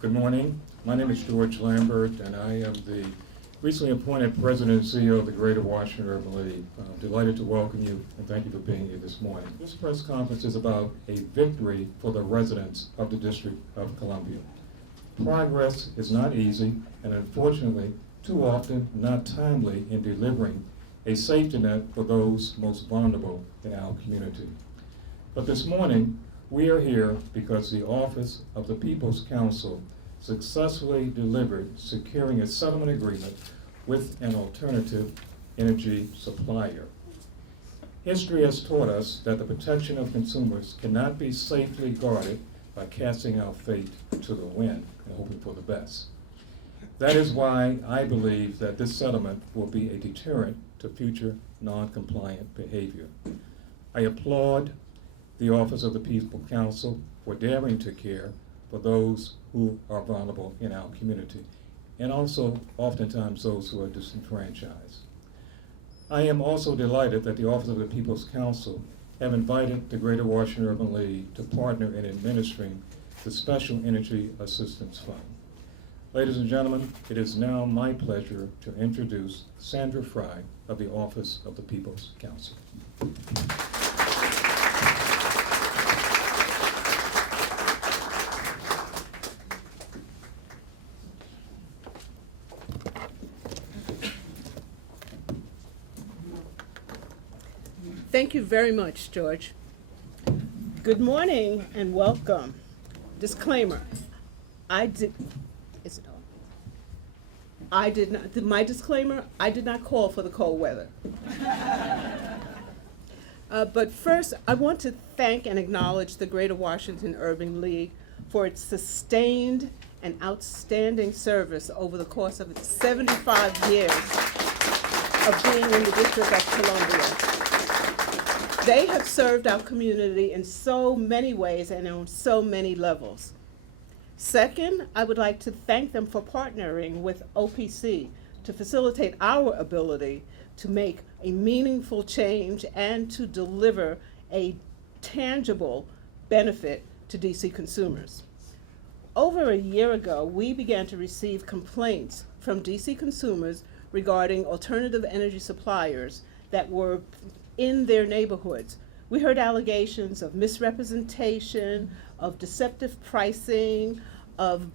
Good morning. My name is George Lambert, and I am the recently appointed President and CEO of the Greater Washington Urban League. I'm delighted to welcome you and thank you for being here this morning. This press conference is about a victory for the residents of the District of Columbia. Progress is not easy, and unfortunately, too often not timely in delivering a safety net for those most vulnerable in our community. But this morning, we are here because the Office of the People's Counsel successfully delivered securing a settlement agreement with an alternative energy supplier. History has taught us that the protection of consumers cannot be safely guarded by casting our fate to the wind and hoping for the best. That is why I believe that this settlement will be a deterrent to future non-compliant behavior. I applaud the Office of the People's Counsel for daring to care for those who are vulnerable in our community, and also oftentimes those who are disenfranchised. I am also delighted that the Office of the People's Counsel have invited the Greater Washington Urban League to partner in administering the Special Energy Assistance Fund. Ladies and gentlemen, it is now my pleasure to introduce Sandra Frye of the Office of the People's Counsel. Thank you very much, George. Good morning and welcome. Disclaimer, my disclaimer, I did not call for the cold weather. But first, I want to thank and acknowledge the Greater Washington Urban League for its sustained and outstanding service over the course of its 75 years of being in the District of Columbia. They have served our community in so many ways and on so many levels. Second, I would like to thank them for partnering with OPC to facilitate our ability to make a meaningful change and to deliver a tangible benefit to DC consumers. Over a year ago, we began to receive complaints from DC consumers regarding alternative energy suppliers that were in their neighborhoods. We heard allegations of misrepresentation, of deceptive pricing, of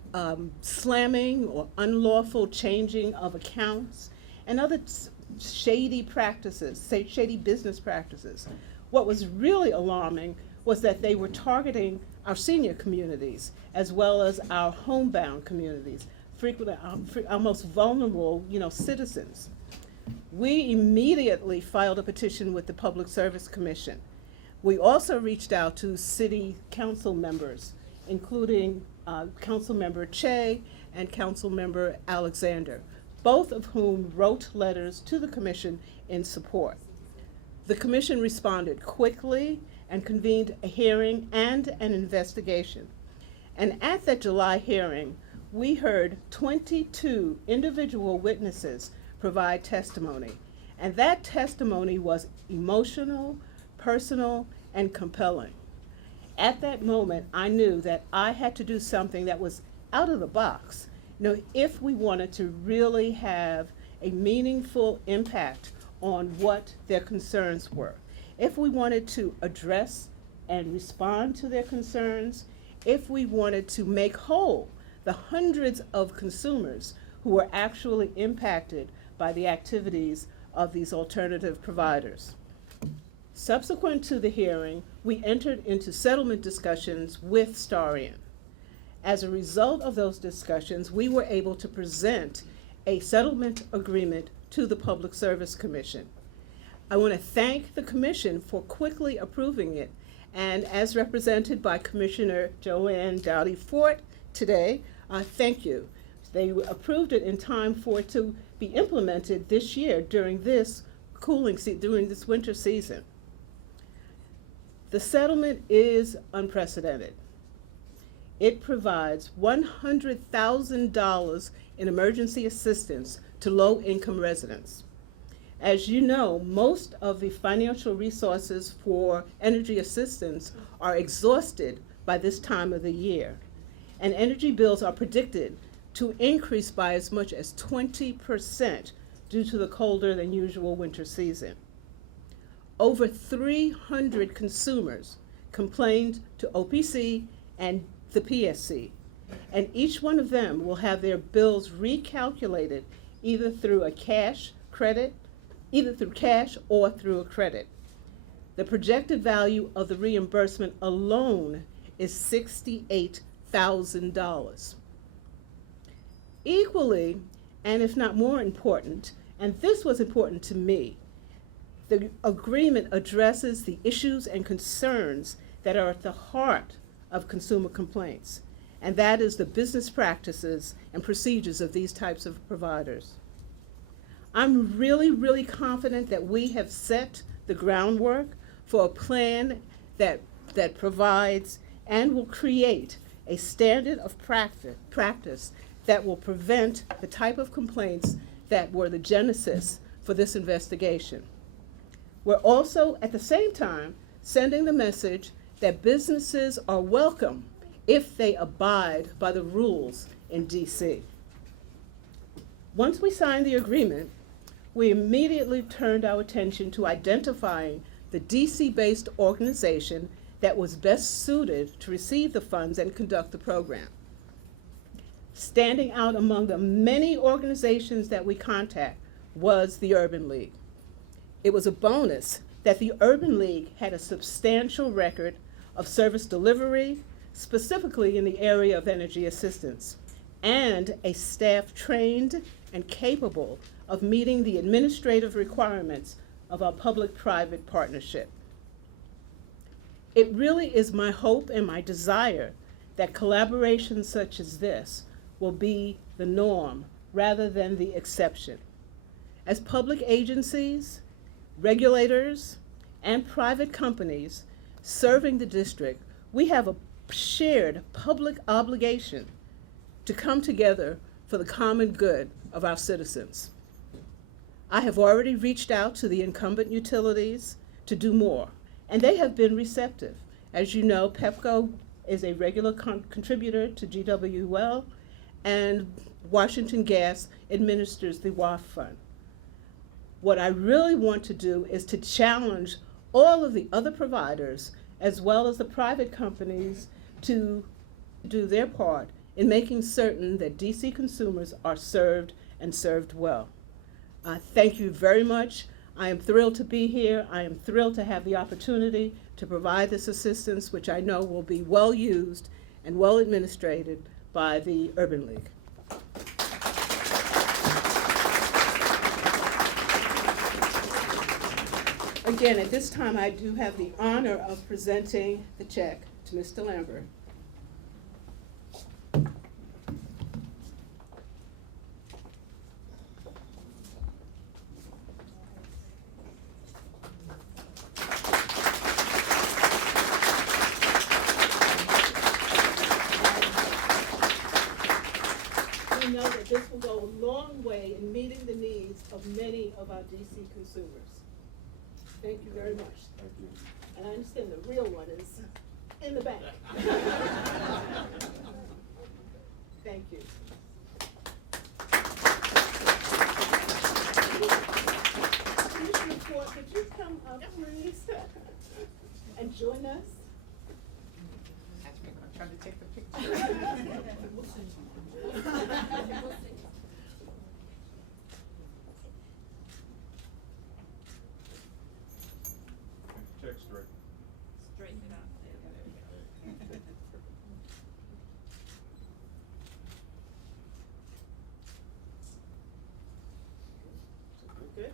slamming or unlawful changing of accounts, and other shady practices, shady business practices. What was really alarming was that they were targeting our senior communities as well as our homebound communities, frequently our most vulnerable, citizens. We immediately filed a petition with the Public Service Commission. We also reached out to city council members, including Council Member Che and Council Member Alexander, both of whom wrote letters to the Commission in support. The Commission responded quickly and convened a hearing and an investigation. And at that July hearing, we heard 22 individual witnesses provide testimony. And that testimony was emotional, personal, and compelling. At that moment, I knew that I had to do something that was out of the box. If we wanted to really have a meaningful impact on what their concerns were, if we wanted to address and respond to their concerns, if we wanted to make whole the hundreds of consumers who were actually impacted by the activities of these alternative providers. Subsequent to the hearing, we entered into settlement discussions with Starion. As a result of those discussions, we were able to present a settlement agreement to the Public Service Commission. I want to thank the Commission for quickly approving it, and as represented by Commissioner Joanne Dowdy-Fort today, thank you. They approved it in time for it to be implemented this year during this during this winter season. The settlement is unprecedented. It provides $100,000 in emergency assistance to low-income residents. As you know, most of the financial resources for energy assistance are exhausted by this time of the year. and energy bills are predicted to increase by as much as 20% due to the colder than usual winter season. Over 300 consumers complained to OPC and the PSC, and each one of them will have their bills recalculated either through cash or through a credit. The projected value of the reimbursement alone is $68,000. Equally, and if not more important, and this was important to me, the agreement addresses the issues and concerns that are at the heart of consumer complaints, and that is the business practices and procedures of these types of providers. I'm really confident that we have set the groundwork for a plan that provides and will create a standard of practice that will prevent the type of complaints that were the genesis for this investigation. We're also, at the same time, sending the message that businesses are welcome if they abide by the rules in DC. Once we signed the agreement, we immediately turned our attention to identifying the DC-based organization that was best suited to receive the funds and conduct the program. Standing out among the many organizations that we contact was the Urban League. It was a bonus that the Urban League had a substantial record of service delivery, specifically in the area of energy assistance, and a staff trained and capable of meeting the administrative requirements of our public-private partnership. It really is my hope and my desire that collaborations such as this will be the norm rather than the exception. As public agencies, regulators, and private companies serving the district, we have a shared public obligation to come together for the common good of our citizens. I have already reached out to the incumbent utilities to do more, and they have been receptive. As you know, PEPCO is a regular contributor to GWUL, and Washington Gas administers the WAF fund. What I really want to do is to challenge all of the other providers, as well as the private companies, to do their part in making certain that DC consumers are served and served well. Thank you very much. I am thrilled to be here. I am thrilled to have the opportunity to provide this assistance, which I know will be well used and well administrated by the Urban League. Again, at this time, I do have the honor of presenting the check to Mr. Lambert. We know that this will go a long way in meeting the needs of many of our DC consumers. Thank you very much. Thank you. And I understand the real one is in the back. Thank you. Commissioner Ford, could you come up, please, and join us? I'm trying to take the picture. Check straight. Straighten it out. There we go. Good.